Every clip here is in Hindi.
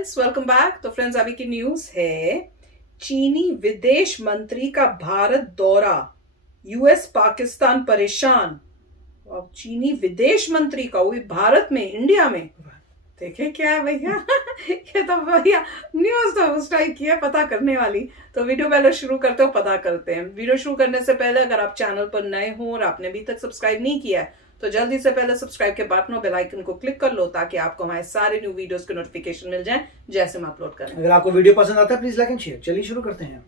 Friends, welcome back. तो फ्रेंड्स, अभी की न्यूज है चीनी विदेश मंत्री का भारत दौरा, यूएस पाकिस्तान परेशान। अब चीनी विदेश मंत्री का, वो भी भारत में, इंडिया में। देखे क्या है भैया ये तो भैया न्यूज तो उस टाइप की है, पता करने वाली। तो वीडियो पहले शुरू करते हो, पता करते हैं। वीडियो शुरू करने से पहले अगर आप चैनल पर नए हो और आपने अभी तक सब्सक्राइब नहीं किया है तो जल्दी से पहले सब्सक्राइब के बटन और बेल आइकन को क्लिक कर लो ताकि आपको हमारे सारे न्यू वीडियोस के नोटिफिकेशन मिल जाएं जैसे हम अपलोड करें। अगर आपको वीडियो पसंद आता है प्लीज लाइक एंड शेयर। चलिए शुरू करते हैं।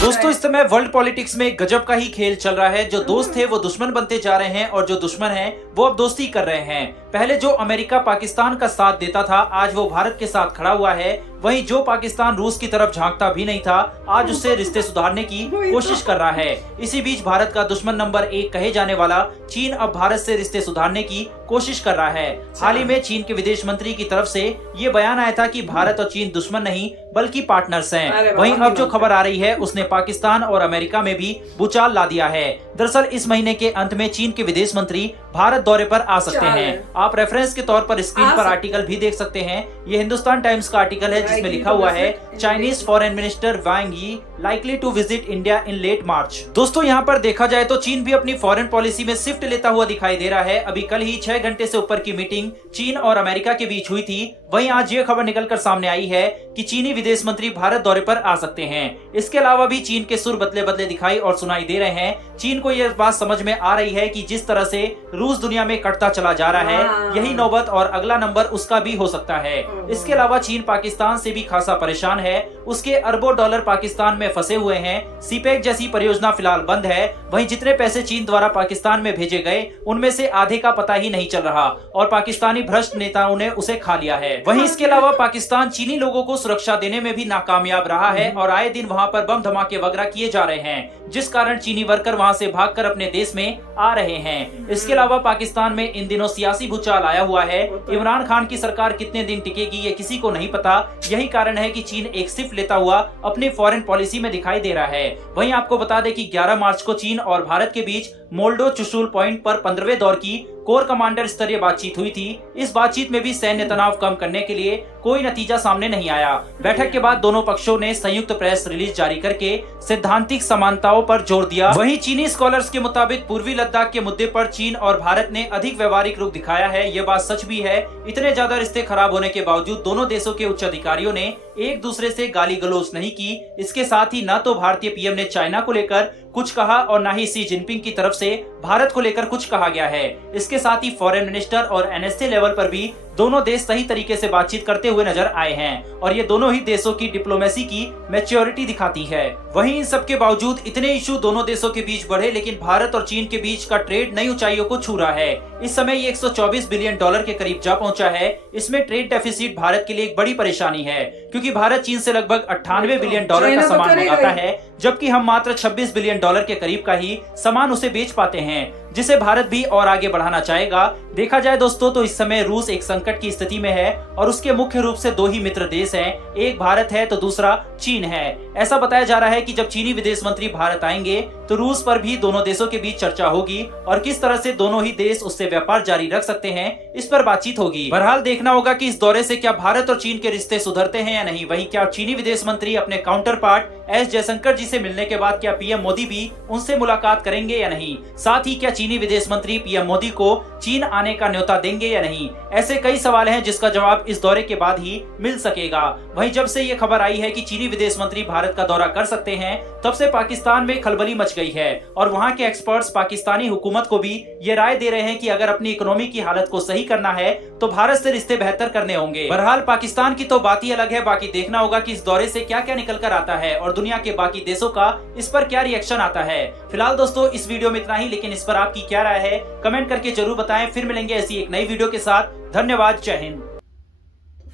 दोस्तों, इस समय वर्ल्ड पॉलिटिक्स में गजब का ही खेल चल रहा है। जो दोस्त थे वो दुश्मन बनते जा रहे हैं और जो दुश्मन हैं वो अब दोस्ती कर रहे हैं। पहले जो अमेरिका पाकिस्तान का साथ देता था आज वो भारत के साथ खड़ा हुआ है। वहीं जो पाकिस्तान रूस की तरफ झांकता भी नहीं था आज उससे रिश्ते सुधारने की कोशिश कर रहा है। इसी बीच भारत का दुश्मन नंबर 1 कहे जाने वाला चीन अब भारत से रिश्ते सुधारने की कोशिश कर रहा है। हाल ही में चीन के विदेश मंत्री की तरफ से ये बयान आया था कि भारत और चीन दुश्मन नहीं बल्कि पार्टनर्स हैं। वहीं अब जो खबर आ रही है उसने पाकिस्तान और अमेरिका में भी भूचाल ला दिया है। दरअसल इस महीने के अंत में चीन के विदेश मंत्री भारत दौरे पर आ सकते हैं। आप रेफरेंस के तौर पर स्क्रीन पर आर्टिकल भी देख सकते हैं। ये हिंदुस्तान टाइम्स का आर्टिकल है जिसमें लिखा हुआ है Chinese foreign minister Wang Yi likely to visit India in late March. दोस्तों, यहाँ पर देखा जाए तो चीन भी अपनी फॉरेन पॉलिसी में शिफ्ट लेता हुआ दिखाई दे रहा है। अभी कल ही 6 घंटे से ऊपर की मीटिंग चीन और अमेरिका के बीच हुई थी। वहीं आज ये खबर निकलकर सामने आई है कि चीनी विदेश मंत्री भारत दौरे पर आ सकते हैं। इसके अलावा भी चीन के सुर बदले बदले दिखाई और सुनाई दे रहे हैं। चीन को यह बात समझ में आ रही है कि जिस तरह से रूस दुनिया में कटता चला जा रहा है यही नौबत और अगला नंबर उसका भी हो सकता है। इसके अलावा चीन पाकिस्तान से भी खासा परेशान है। उसके अरबों डॉलर पाकिस्तान में फंसे हुए हैं। सीपेक जैसी परियोजना फिलहाल बंद है। वहीं जितने पैसे चीन द्वारा पाकिस्तान में भेजे गए उनमें से आधे का पता ही नहीं चल रहा और पाकिस्तानी भ्रष्ट नेताओं ने उसे खा लिया है। वहीं इसके अलावा पाकिस्तान चीनी लोगों को सुरक्षा देने में भी नाकामयाब रहा है और आए दिन वहां पर बम धमाके वगैरह किए जा रहे हैं जिस कारण चीनी वर्कर वहां से भागकर अपने देश में आ रहे हैं। इसके अलावा पाकिस्तान में इन दिनों सियासी भूचाल आया हुआ है। इमरान खान की सरकार कितने दिन टिकेगी ये किसी को नहीं पता। यही कारण है कि चीन एक शिफ्ट लेता हुआ अपनी फॉरेन पॉलिसी में दिखाई दे रहा है। वहीं आपको बता दें कि 11 मार्च को चीन और भारत के बीच मोल्डो चुशुल पॉइंट पर 15वें दौर की कोर कमांडर स्तरीय बातचीत हुई थी। इस बातचीत में भी सैन्य तनाव कम करने के लिए कोई नतीजा सामने नहीं आया। बैठक के बाद दोनों पक्षों ने संयुक्त प्रेस रिलीज जारी करके सैद्धांतिक समानताओं पर जोर दिया। वहीं चीनी स्कॉलर्स के मुताबिक पूर्वी लद्दाख के मुद्दे पर चीन और भारत ने अधिक व्यवहारिक रुख दिखाया है। ये बात सच भी है। इतने ज्यादा रिश्ते खराब होने के बावजूद दोनों देशों के उच्च अधिकारियों ने एक दूसरे से गाली गलौज नहीं की। इसके साथ ही न तो भारतीय पीएम ने चाइना को लेकर कुछ कहा और न ही शी जिनपिंग की तरफ से भारत को लेकर कुछ कहा गया है। इसके साथ ही फॉरेन मिनिस्टर और एनएसए लेवल पर भी दोनों देश सही तरीके से बातचीत करते हुए नजर आए हैं और ये दोनों ही देशों की डिप्लोमेसी की मैच्योरिटी दिखाती है। वहीं इन सब के बावजूद इतने इशू दोनों देशों के बीच बढ़े लेकिन भारत और चीन के बीच का ट्रेड नई ऊंचाइयों को छू रहा है। इस समय ये 124 बिलियन डॉलर के करीब जा पहुंचा है। इसमें ट्रेड डेफिसिट भारत के लिए एक बड़ी परेशानी है क्योंकि भारत चीन से लगभग 98 बिलियन डॉलर का सामान मंगाता है जबकि हम मात्र 26 बिलियन डॉलर के करीब का ही सामान उसे बेच पाते हैं, जिसे भारत भी और आगे बढ़ाना चाहेगा। देखा जाए दोस्तों तो इस समय रूस एक संकट की स्थिति में है और उसके मुख्य रूप से 2 ही मित्र देश हैं, एक भारत है तो दूसरा चीन है। ऐसा बताया जा रहा है कि जब चीनी विदेश मंत्री भारत आएंगे तो रूस पर भी दोनों देशों के बीच चर्चा होगी और किस तरह से दोनों ही देश उससे व्यापार जारी रख सकते हैं इस पर बातचीत होगी। बहरहाल देखना होगा कि इस दौरे से क्या भारत और चीन के रिश्ते सुधरते हैं या नहीं। वहीं क्या चीनी विदेश मंत्री अपने काउंटर पार्ट एस जयशंकर जी से मिलने के बाद क्या पीएम मोदी भी उनसे मुलाकात करेंगे या नहीं। साथ ही क्या चीनी विदेश मंत्री पीएम मोदी को चीन आने का न्योता देंगे या नहीं। ऐसे कई सवाल हैं जिसका जवाब इस दौरे के बाद ही मिल सकेगा। वहीं जब से ये खबर आई है कि चीनी विदेश मंत्री भारत का दौरा कर सकते हैं तब से पाकिस्तान में खलबली मच गई है और वहां के एक्सपर्ट्स पाकिस्तानी हुकूमत को भी ये राय दे रहे हैं कि अगर अपनी इकोनॉमी की हालत को सही करना है तो भारत से रिश्ते बेहतर करने होंगे। बहरहाल पाकिस्तान की तो बात ही अलग है। बाकी देखना होगा कि इस दौरे से क्या क्या निकल कर आता है और दुनिया के बाकी देशों का इस पर क्या रिएक्शन आता है। फिलहाल दोस्तों इस वीडियो में इतना ही, लेकिन इस पर आपकी क्या राय है कमेंट करके जरूर बताएं। फिर मिलेंगे ऐसी एक नई वीडियो के साथ। धन्यवाद, जय हिंद।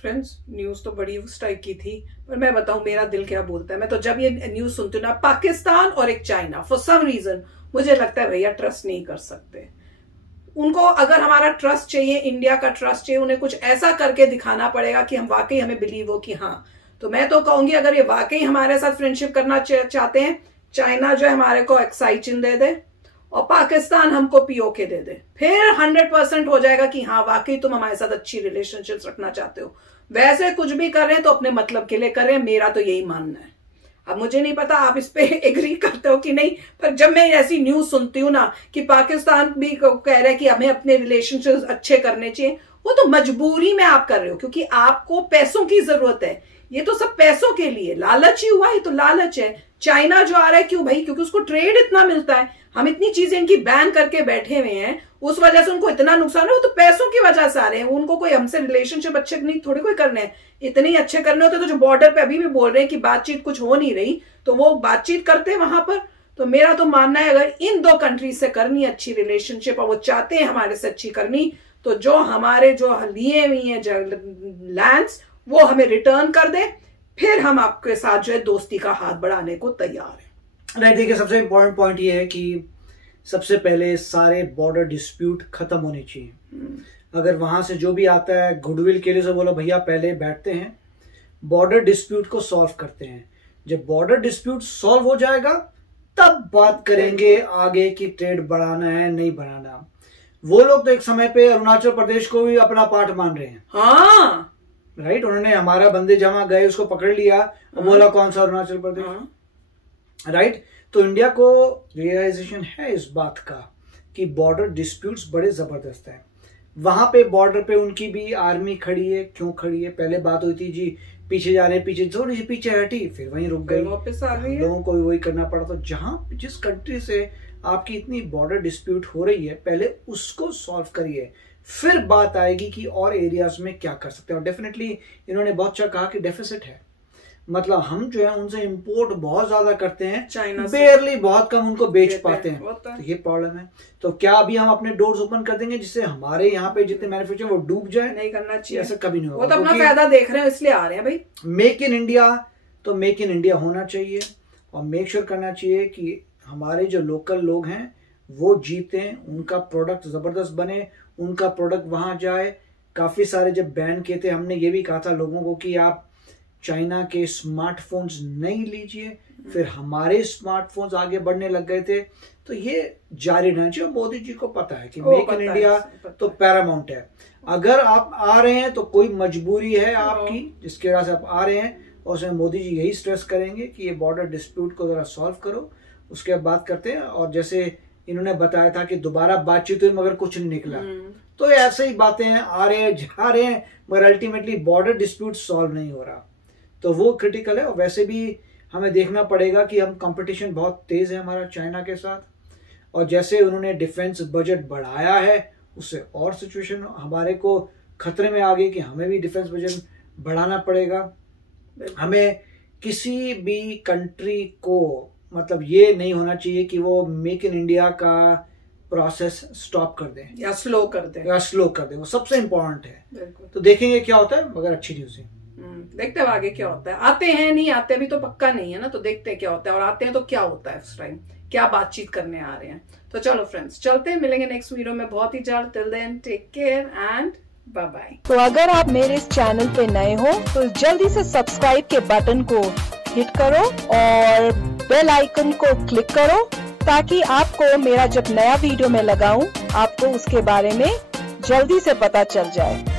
फ्रेंड्स, न्यूज तो बड़ी उस टाइप की थी पर मैं बताऊं मेरा दिल क्या बोलता है। मैं तो जब ये न्यूज सुनती हूँ ना, पाकिस्तान और एक चाइना, फॉर सम रीजन मुझे लगता है भैया ट्रस्ट नहीं कर सकते उनको। अगर हमारा ट्रस्ट चाहिए, इंडिया का ट्रस्ट चाहिए, उन्हें कुछ ऐसा करके दिखाना पड़ेगा कि हम वाकई हमें बिलीव हो कि हाँ। तो मैं तो कहूंगी अगर ये वाकई हमारे साथ फ्रेंडशिप करना चाहते हैं, चाइना जो है हमारे को एक्साइचिन दे दे और पाकिस्तान हमको पीओके दे दे, फिर 100% हो जाएगा कि हाँ वाकई तुम हमारे साथ अच्छी रिलेशनशिप्स रखना चाहते हो। वैसे कुछ भी कर रहे हैं तो अपने मतलब के लिए कर रहे हैं, मेरा तो यही मानना है। अब मुझे नहीं पता आप इस पे एग्री करते हो कि नहीं, पर जब मैं ऐसी न्यूज सुनती हूँ ना कि पाकिस्तान भी कह रहा है कि हमें अपने रिलेशनशिप्स अच्छे करने चाहिए, वो तो मजबूरी में आप कर रहे हो क्योंकि आपको पैसों की जरूरत है। ये तो सब पैसों के लिए, लालच ही हुआ, ये तो लालच है। चाइना जो आ रहा है क्यों भाई? क्योंकि उसको ट्रेड इतना मिलता है। हम इतनी चीजें इनकी बैन करके बैठे हुए हैं, उस वजह से उनको इतना नुकसान है। वो तो पैसों की वजह से आ रहे हैं, उनको कोई हमसे रिलेशनशिप अच्छे नहीं थोड़ी कोई करने हैं। इतने ही अच्छे करने होते तो जो बॉर्डर पे अभी भी बोल रहे हैं कि बातचीत कुछ हो नहीं रही, तो वो बातचीत करते हैं वहां पर। तो मेरा तो मानना है अगर इन दो कंट्रीज से करनी अच्छी रिलेशनशिप और वो चाहते हैं हमारे से अच्छी करनी, तो जो हमारे जो लिए हुई है लैंड्स वो हमें रिटर्न कर दे, फिर हम आपके साथ जो है दोस्ती का हाथ बढ़ाने को तैयार है। नहीं, देखिए सबसे इम्पोर्टेंट पॉइंट ये है कि सबसे पहले सारे बॉर्डर डिस्प्यूट खत्म होने चाहिए। अगर वहां से जो भी आता है गुडविल के लिए से बोलो भैया पहले बैठते हैं, बॉर्डर डिस्प्यूट को सॉल्व करते हैं। जब बॉर्डर डिस्प्यूट सॉल्व हो जाएगा तब बात करेंगे आगे की ट्रेड बढ़ाना है नहीं बढ़ाना। वो लोग तो एक समय पे अरुणाचल प्रदेश को भी अपना पार्ट मान रहे हैं। हाँ राइट, उन्होंने हमारा बंदे जहां गए उसको पकड़ लिया और बोला कौन सा अरुणाचल प्रदेश। राइट, तो इंडिया को रियलाइजेशन है इस बात का कि बॉर्डर डिस्प्यूट्स बड़े जबरदस्त हैं। वहां पे बॉर्डर पे उनकी भी आर्मी खड़ी है। क्यों खड़ी है? पहले बात हुई थी जी पीछे जा रहे, पीछे थोड़ी सी पीछे हटी, फिर वहीं रुक गई, वापस आ गई। लोगों को वही करना पड़ा। तो जहां जिस कंट्री से आपकी इतनी बॉर्डर डिस्प्यूट हो रही है पहले उसको सॉल्व करिए, फिर बात आएगी कि और एरियाज में क्या कर सकते हैं। और डेफिनेटली इन्होंने बहुत अच्छा कहा कि डेफिसिट है, मतलब हम जो है उनसे इंपोर्ट बहुत ज्यादा करते हैं, चाइना बेयरली बहुत कम उनको बेच पाते हैं। तो ये प्रॉब्लम है। तो क्या अभी हम अपने डोर्स ओपन कर देंगे जिससे हमारे यहाँ पे जितने मैन्युफैक्चर वो डूब जाए? नहीं करना चाहिए, ऐसा कभी नहीं होगा। वो तो अपना फायदा देख रहे हैं इसलिए आ रहे हैं भाई। मेक इन इंडिया तो मेक इन इंडिया होना चाहिए और मेक श्योर करना चाहिए कि हमारे जो लोकल लोग हैं वो जीते, उनका प्रोडक्ट जबरदस्त बने, उनका प्रोडक्ट वहां जाए। काफी सारे जब बैन किए थे हमने ये भी कहा था लोगों को कि आप चाइना के स्मार्टफोन्स नहीं लीजिए, फिर हमारे स्मार्टफोन्स आगे बढ़ने लग गए थे। तो ये जारी रहना चाहिए। मोदी जी को पता है कि मेक इन इंडिया तो पैरामाउंट है। अगर आप आ रहे हैं तो कोई मजबूरी है आपकी जिसकी वजह से आप आ रहे हैं, और उसमें मोदी जी यही स्ट्रेस करेंगे कि ये बॉर्डर डिस्प्यूट को जरा सॉल्व करो, उसके बाद बात करते हैं। और जैसे इन्होंने बताया था कि दोबारा बातचीत हुई मगर कुछ नहीं निकला, तो ऐसे ही बातें हैं, आ रहे हैं जा रहे हैं, मगर अल्टीमेटली बॉर्डर डिस्प्यूट सॉल्व नहीं हो रहा। तो वो क्रिटिकल है। और वैसे भी हमें देखना पड़ेगा कि हम कंपटीशन बहुत तेज है हमारा चाइना के साथ, और जैसे उन्होंने डिफेंस बजट बढ़ाया है उससे और सिचुएशन हमारे को खतरे में आ गई कि हमें भी डिफेंस बजट बढ़ाना पड़ेगा। हमें किसी भी कंट्री को मतलब ये नहीं होना चाहिए कि वो मेक इन इंडिया का प्रोसेस स्टॉप कर दें या स्लो कर दें, वो सबसे इम्पोर्टेंट है। बिल्कुल। तो देखेंगे क्या होता है, मगर अच्छी न्यूज है। देखते हैं आगे क्या होता है। आते हैं नहीं आते अभी तो पक्का नहीं है ना, तो देखते हैं क्या होता है, और आते हैं तो क्या होता है उस टाइम, क्या बातचीत करने आ रहे हैं। तो चलो फ्रेंड्स चलते हैं, मिलेंगे नेक्स्ट वीडियो में बहुत ही जल्द। Till then take care and bye bye. तो अगर आप मेरे इस चैनल पे नए हो तो जल्दी से सब्सक्राइब के बटन को हिट करो और बेल आइकन को क्लिक करो ताकि आपको मेरा जब नया वीडियो मैं लगाऊं आपको उसके बारे में जल्दी से पता चल जाए।